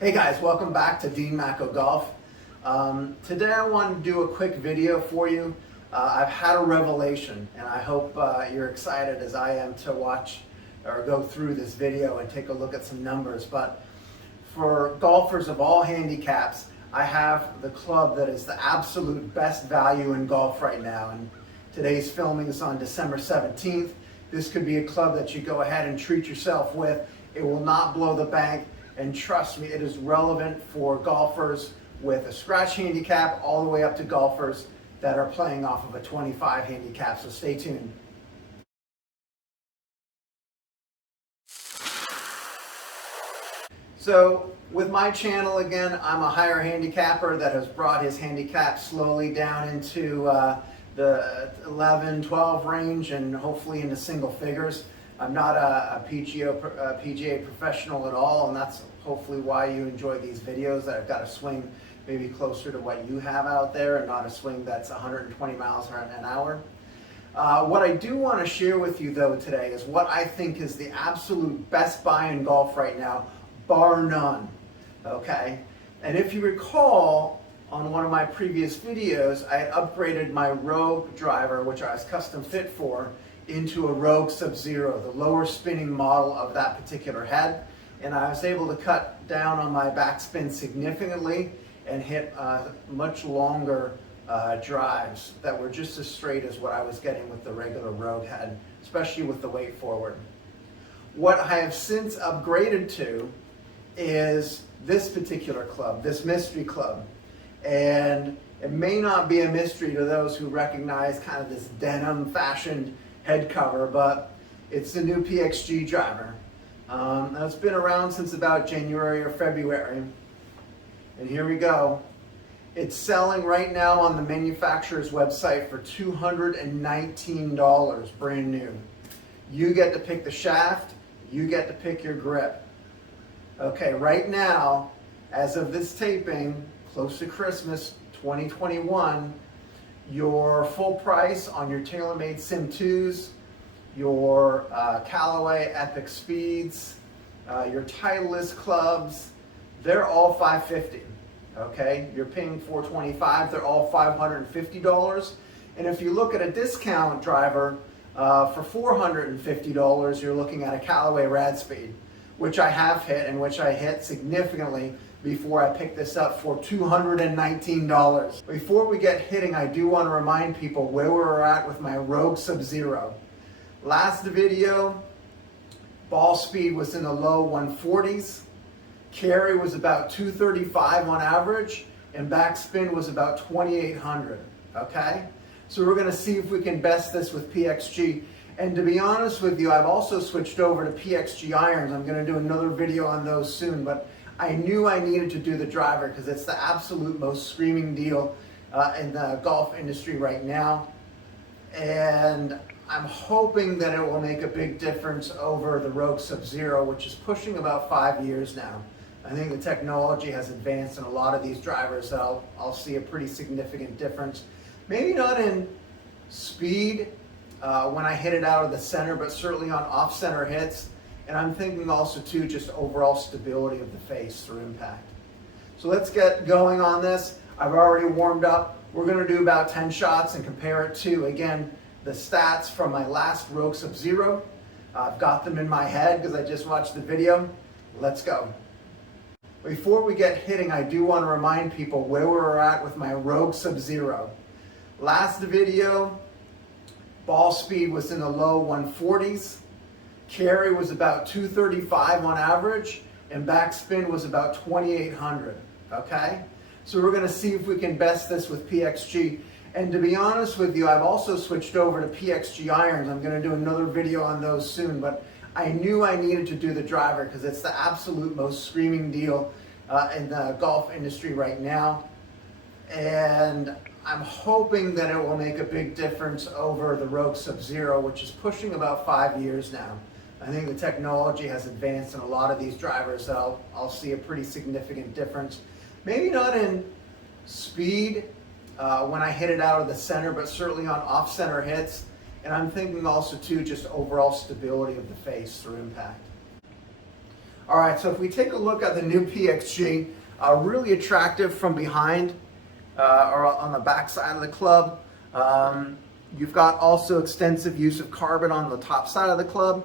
Hey guys, welcome back to Dean Macco Golf. Today I want to do a quick video for you. I've had a revelation and I hope you're excited as I am to watch or go through this video and take a look at some numbers. But for golfers of all handicaps, I have the club that is the absolute best value in golf right now. And today's filming is on December 17th. This could be a club that you go ahead and treat yourself with. It will not blow the bank. And trust me, it is relevant for golfers with a scratch handicap all the way up to golfers that are playing off of a 25 handicap. So stay tuned. So with my channel, again, I'm a higher handicapper that has brought his handicap slowly down into the 11, 12 range and hopefully into single figures. I'm not a PGA professional at all, and that's hopefully why you enjoy these videos, that I've got a swing maybe closer to what you have out there and not a swing that's 120 miles an hour. What I do want to share with you though today is what I think is the absolute best buy in golf right now, bar none, okay? And if you recall, on one of my previous videos, I had upgraded my Pxg Driver, which I was custom fit for, into a Rogue Sub-Zero, the lower spinning model of that particular head. And I was able to cut down on my backspin significantly and hit much longer drives that were just as straight as what I was getting with the regular Rogue head, especially with the weight forward. What I have since upgraded to is this particular club, this mystery club. And it may not be a mystery to those who recognize kind of this denim fashioned head cover, but it's the new Pxg Driver. Now it's been around since about January or February, and here we go. It's selling right now on the manufacturer's website for $219, brand new. You get to pick the shaft, you get to pick your grip. Okay, right now, as of this taping, close to Christmas 2021, your full price on your TaylorMade Sim 2s, your Callaway Epic Speeds, your Titleist clubs, they're all $550. Okay, you're paying $425, they're all $550. And if you look at a discount driver for $450, you're looking at a Callaway Rad Speed, which I have hit and which I hit significantly before I picked this up for $219. Before we get hitting, I do want to remind people where we're at with my Rogue Sub-Zero. Last video, ball speed was in the low 140s, carry was about 235 on average, and backspin was about 2,800, okay? So we're gonna see if we can best this with Pxg. And to be honest with you, I've also switched over to Pxg irons. I'm gonna do another video on those soon, but I knew I needed to do the driver because it's the absolute most screaming deal in the golf industry right now. And I'm hoping that it will make a big difference over the Rogue Sub-Zero, which is pushing about 5 years now. I think the technology has advanced in a lot of these drivers, so I'll see a pretty significant difference. Maybe not in speed when I hit it out of the center, but certainly on off-center hits. And I'm thinking also too, just overall stability of the face through impact. So let's get going on this. I've already warmed up. We're gonna do about 10 shots and compare it to, again, the stats from my last Rogue Sub-Zero. I've got them in my head because I just watched the video. Let's go. Before we get hitting, I do want to remind people where we're at with my Rogue Sub-Zero. Last video, ball speed was in the low 140s. Carry was about 235 on average, and backspin was about 2,800, okay? So we're gonna see if we can best this with Pxg. And to be honest with you, I've also switched over to Pxg irons. I'm gonna do another video on those soon, but I knew I needed to do the driver because it's the absolute most screaming deal in the golf industry right now. And I'm hoping that it will make a big difference over the Rogue Sub-Zero, which is pushing about 5 years now. I think the technology has advanced in a lot of these drivers, so I'll see a pretty significant difference. Maybe not in speed when I hit it out of the center, but certainly on off-center hits. And I'm thinking also too, just overall stability of the face through impact. All right, so if we take a look at the new Pxg, really attractive from behind or on the back side of the club. You've got also extensive use of carbon on the top side of the club.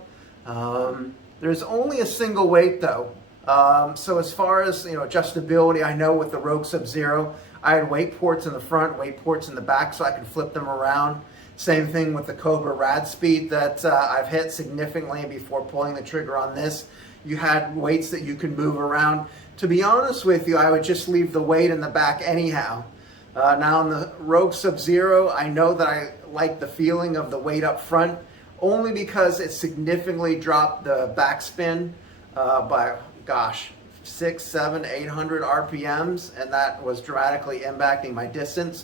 There's only a single weight though. So as far as adjustability, I know with the Rogue Sub-Zero, I had weight ports in the front, weight ports in the back, so I could flip them around. Same thing with the Cobra Rad Speed that I've hit significantly before pulling the trigger on this. You had weights that you could move around. To be honest with you, I would just leave the weight in the back anyhow. Now on the Rogue Sub-Zero, I know that I like the feeling of the weight up front, only because it significantly dropped the backspin by, gosh, 600, 700, 800 RPMs, and that was dramatically impacting my distance.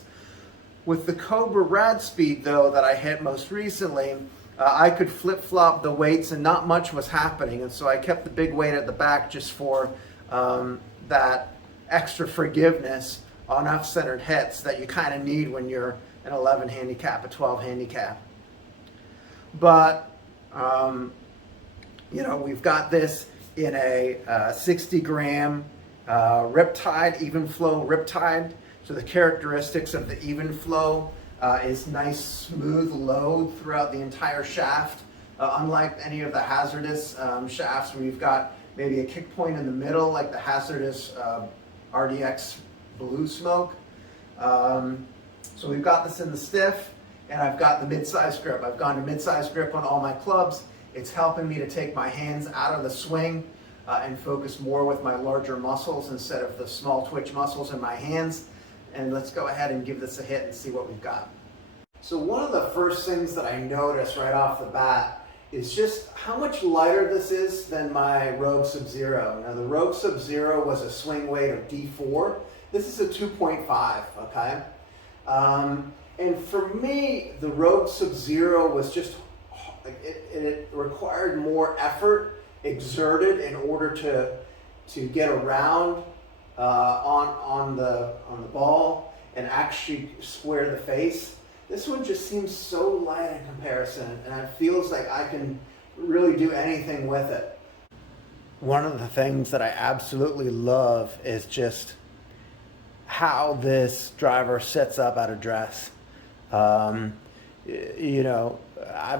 With the Cobra Rad Speed though that I hit most recently, I could flip-flop the weights and not much was happening, and so I kept the big weight at the back just for that extra forgiveness on off-centered hits that you kind of need when you're an 11 handicap, a 12 handicap. But we've got this in a 60 gram riptide, even flow riptide. So the characteristics of the even flow is nice smooth load throughout the entire shaft. Unlike any of the hazardous shafts where you've got maybe a kick point in the middle like the hazardous RDX Blue Smoke. So we've got this in the stiff, and I've got the mid-size grip. I've gone to mid-size grip on all my clubs. It's helping me to take my hands out of the swing and focus more with my larger muscles instead of the small twitch muscles in my hands. And let's go ahead and give this a hit and see what we've got. So one of the first things that I noticed right off the bat is just how much lighter this is than my Rogue Sub-Zero. Now the Rogue Sub-Zero was a swing weight of D4. This is a 2.5, okay? And for me, the Rogue Sub-Zero was just, it required more effort exerted in order to get around on the ball and actually square the face. This one just seems so light in comparison, and it feels like I can really do anything with it. One of the things that I absolutely love is just how this driver sets up at address. I've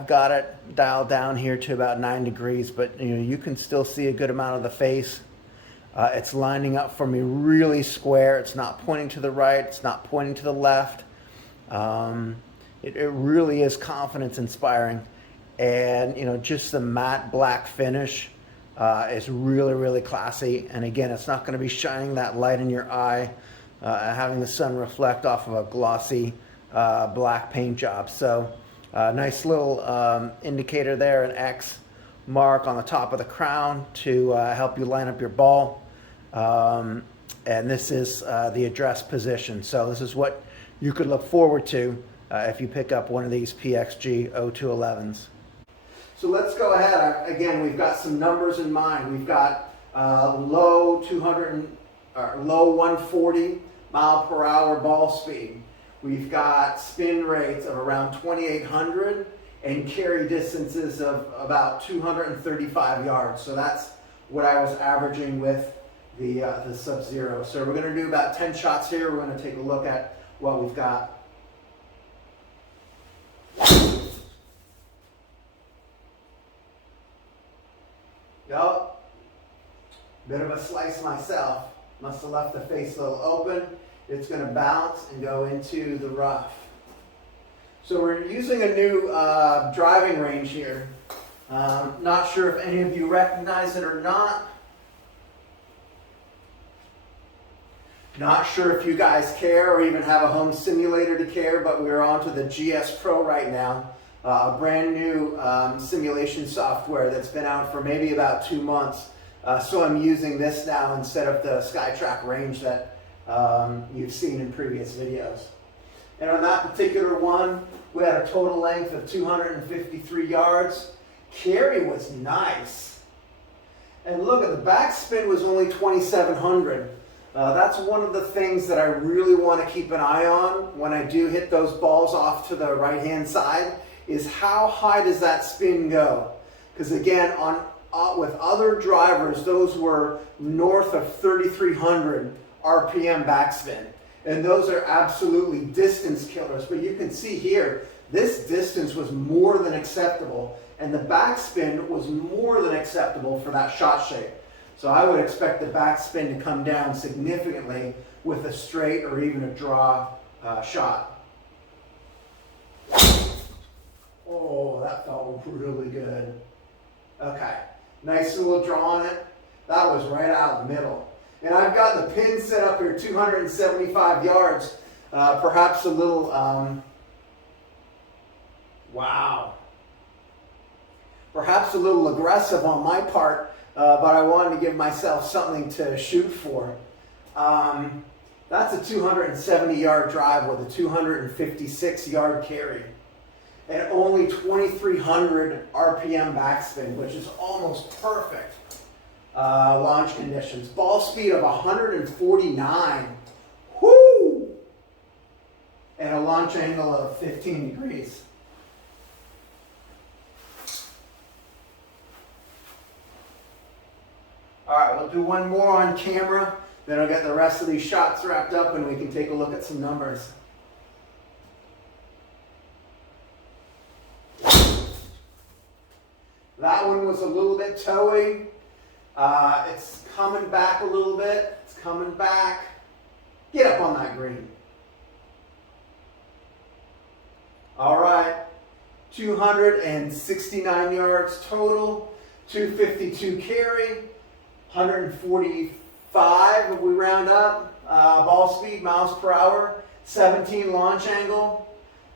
got it dialed down here to about 9 degrees, but you can still see a good amount of the face. It's lining up for me really square. It's not pointing to the right. It's not pointing to the left. It really is confidence inspiring. And, just the matte black finish is really, really classy. And again, it's not going to be shining that light in your eye, having the sun reflect off of a glossy black paint job. So nice little indicator there, an X mark on the top of the crown to help you line up your ball. And this is the address position. So this is what you could look forward to if you pick up one of these Pxg 0211s. So let's go ahead. Again, we've got some numbers in mind. We've got low 140 mile per hour ball speed. We've got spin rates of around 2,800 and carry distances of about 235 yards. So that's what I was averaging with the Sub-Zero. So we're going to do about 10 shots here. We're going to take a look at what we've got. Yup. Bit of a slice myself. Must have left the face a little open. It's going to bounce and go into the rough. So we're using a new driving range here. Not sure if any of you recognize it or not. Not sure if you guys care or even have a home simulator to care, but we're onto the GS Pro right now. A brand new simulation software that's been out for maybe about 2 months. So I'm using this now instead of the SkyTrack range that you've seen in previous videos. And on that particular one, we had a total length of 253 yards. Carry was nice. And look at the backspin was only 2,700. That's one of the things that I really want to keep an eye on when I do hit those balls off to the right-hand side, is how high does that spin go? Because again, on with other drivers, those were north of 3,300 RPM backspin. And those are absolutely distance killers. But you can see here, this distance was more than acceptable, and the backspin was more than acceptable for that shot shape. So I would expect the backspin to come down significantly with a straight or even a draw shot. Oh, that felt really good. Okay, nice little draw on it. That was right out the middle. And I've got the pin set up here 275 yards, perhaps a little, wow. Perhaps a little aggressive on my part, but I wanted to give myself something to shoot for. That's a 270-yard drive with a 256-yard carry. And only 2,300 RPM backspin, which is almost perfect. Launch conditions. Ball speed of 149. Whoo! And a launch angle of 15 degrees. All right, we'll do one more on camera, then I'll get the rest of these shots wrapped up and we can take a look at some numbers. That one was a little bit toey. It's coming back a little bit. It's coming back. Get up on that green. All right. 269 yards total. 252 carry. 145 if we round up. Ball speed, miles per hour. 17 launch angle.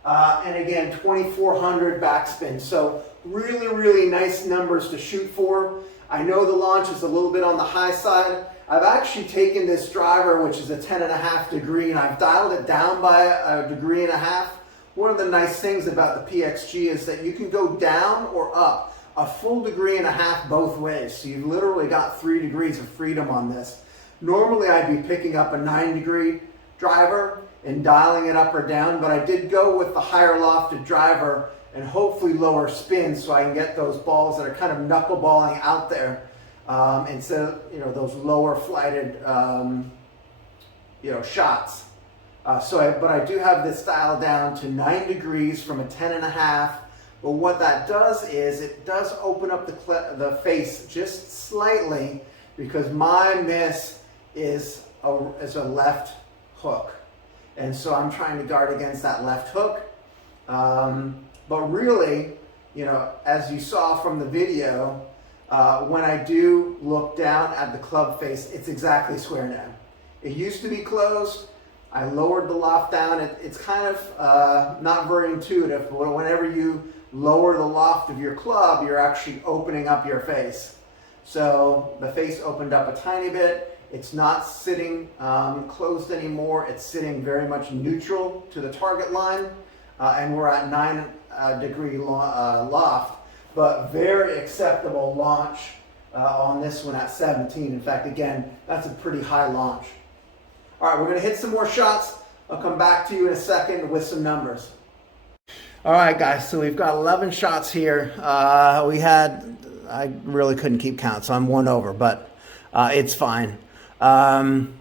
And again, 2,400 backspin. So really, really nice numbers to shoot for. I know the launch is a little bit on the high side. I've actually taken this driver, which is a 10.5 degree, and I've dialed it down by a degree and a half. One of the nice things about the Pxg is that you can go down or up a full degree and a half both ways. So you've literally got 3 degrees of freedom on this. Normally I'd be picking up a 9-degree driver and dialing it up or down, but I did go with the higher lofted driver and hopefully lower spin so I can get those balls that are kind of knuckleballing out there instead of those lower flighted shots. But I do have this dialed down to 9 degrees from a 10.5. But what that does is it does open up the face just slightly because my miss is a left hook. And so I'm trying to guard against that left hook. But really, as you saw from the video, when I do look down at the club face, it's exactly square now. It used to be closed. I lowered the loft down. It's kind of not very intuitive, but whenever you lower the loft of your club, you're actually opening up your face. So the face opened up a tiny bit. It's not sitting closed anymore. It's sitting very much neutral to the target line. And we're at 9 degree loft, but very acceptable launch on this one at 17. In fact, again, that's a pretty high launch. All right, we're going to hit some more shots. I'll come back to you in a second with some numbers. All right, guys, so we've got 11 shots here. I really couldn't keep count, so I'm 1 over, but it's fine. Man,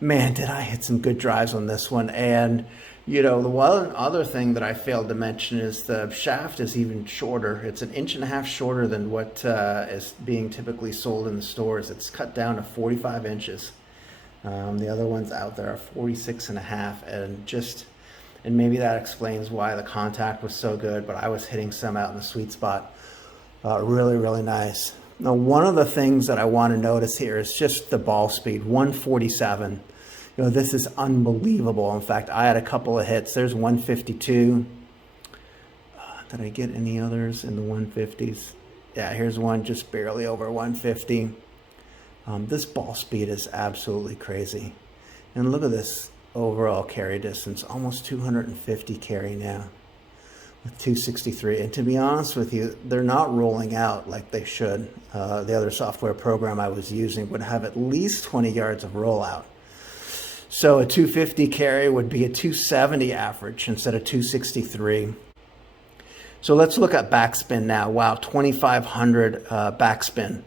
did I hit some good drives on this one. And the one other thing that I failed to mention is the shaft is even shorter. It's 1.5 inches shorter than what is being typically sold in the stores. It's cut down to 45 inches. The other ones out there are 46.5, and maybe that explains why the contact was so good, but I was hitting some out in the sweet spot. Really, really nice. Now, one of the things that I want to notice here is just the ball speed, 147. This is unbelievable. In fact, I had a couple of hits. There's 152. Did I get any others in the 150s? Yeah, here's one just barely over 150. This ball speed is absolutely crazy. And look at this overall carry distance, almost 250 carry now with 263. And to be honest with you, they're not rolling out like they should. The other software program I was using would have at least 20 yards of rollout. So a 250 carry would be a 270 average instead of 263. So let's look at backspin now. Wow, 2,500 backspin.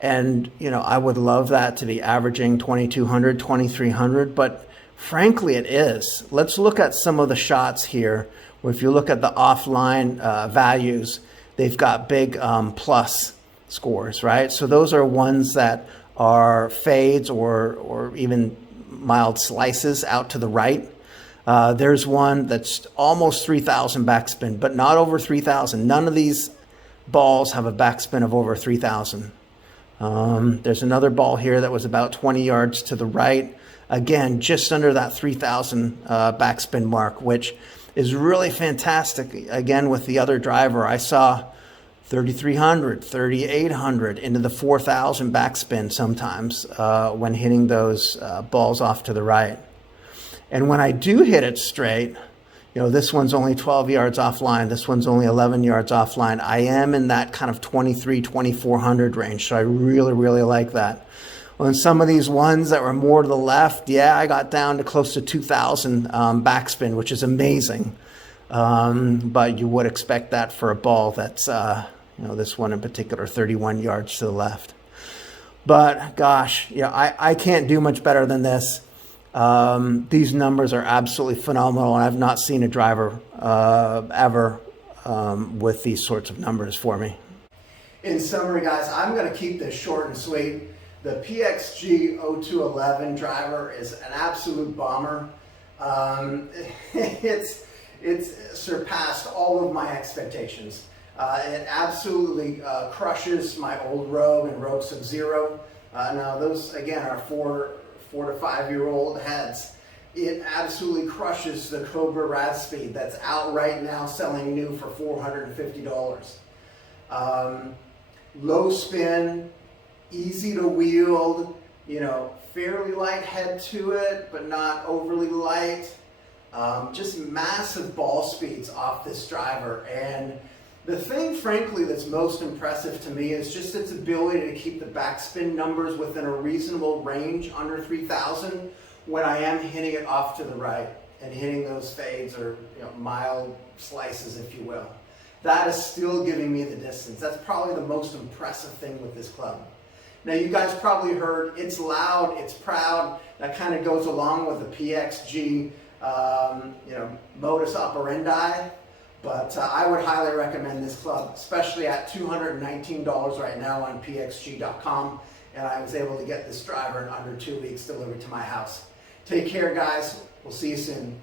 And, you know, I would love that to be averaging 2,200, 2,300, but frankly it is. Let's look at some of the shots here. Where if you look at the offline values, they've got big plus scores, right? So those are ones that are fades or even mild slices out to the right. There's one that's almost 3,000 backspin, but not over 3,000. None of these balls have a backspin of over 3,000. There's another ball here that was about 20 yards to the right. Again, just under that 3,000 backspin mark, which is really fantastic. Again, with the other driver, I saw 3,300, 3,800 into the 4,000 backspin sometimes when hitting those balls off to the right. And when I do hit it straight, you know, this one's only 12 yards offline. This one's only 11 yards offline. I am in that kind of 23, 2,400 range. So I really, really like that. On some of these ones that were more to the left, yeah, I got down to close to 2,000 backspin, which is amazing. But you would expect that for a ball that's, you know, this one in particular, 31 yards to the left. But gosh, you know, I can't do much better than this. These numbers are absolutely phenomenal, and I've not seen a driver ever with these sorts of numbers for me. In summary, guys, I'm going to keep this short and sweet. The Pxg 0211 driver is an absolute bomber. It's surpassed all of my expectations. It absolutely crushes my old Rogue and Rogue Sub-Zero. Now those again are 4 to 5 year old heads. It absolutely crushes the Cobra Rad Speed that's out right now selling new for $450. Low spin, easy to wield, you know, fairly light head to it, but not overly light. Just massive ball speeds off this driver. And the thing, frankly, that's most impressive to me is just its ability to keep the backspin numbers within a reasonable range under 3,000 when I am hitting it off to the right and hitting those fades or, you know, mild slices, if you will. That is still giving me the distance. That's probably the most impressive thing with this club. Now, you guys probably heard it's loud, it's proud. That kind of goes along with the Pxg, you know, modus operandi. But I would highly recommend this club, especially at $219 right now on Pxg.com. And I was able to get this driver in under 2 weeks delivered to my house. Take care, guys. We'll see you soon.